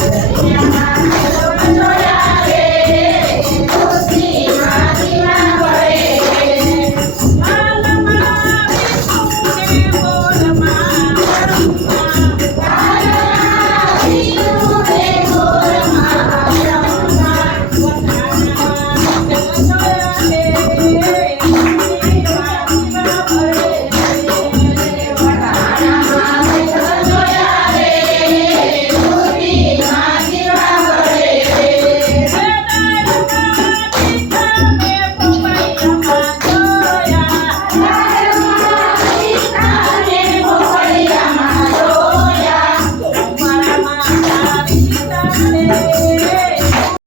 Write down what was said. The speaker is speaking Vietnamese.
Yeah.